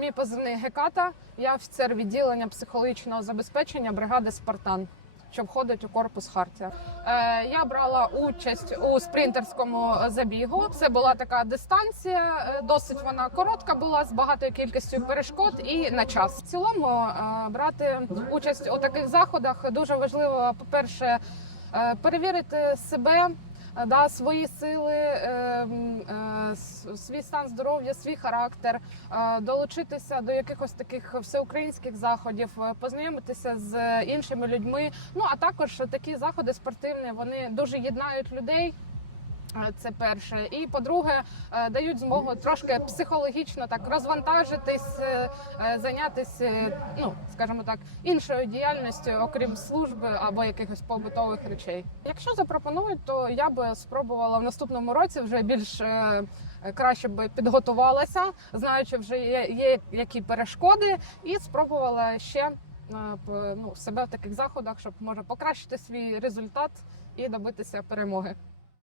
мій позивний Геката. Я офіцер відділення психологічного забезпечення бригади Спартан, що входить у корпус Хартія. Е, я брала участь у спринтерському забігу. Це була така дистанція, е, досить вона коротка була з багатою кількістю перешкод і на час. В цілому е, брати участь у таких заходах дуже важливо. По перше, е, перевірити себе. е, Да, свої сили, е, свій стан здоров'я, свій характер, е, долучитися до якихось таких всеукраїнських заходів, е, познайомитися з іншими людьми. Ну а також такі заходи спортивні вони дуже єднають людей. Е, Це перше, і по-друге, е, дають змогу трошки психологічно так розвантажитись, е, зайнятися, ну скажімо так, іншою діяльністю, окрім служби або якихось побутових речей. Якщо запропонують, то я би спробувала в наступному році вже більш краще би підготувалася, знаючи вже є, є які перешкоди, і спробувала ще ну, себе в таких заходах, щоб може покращити свій результат і добитися перемоги.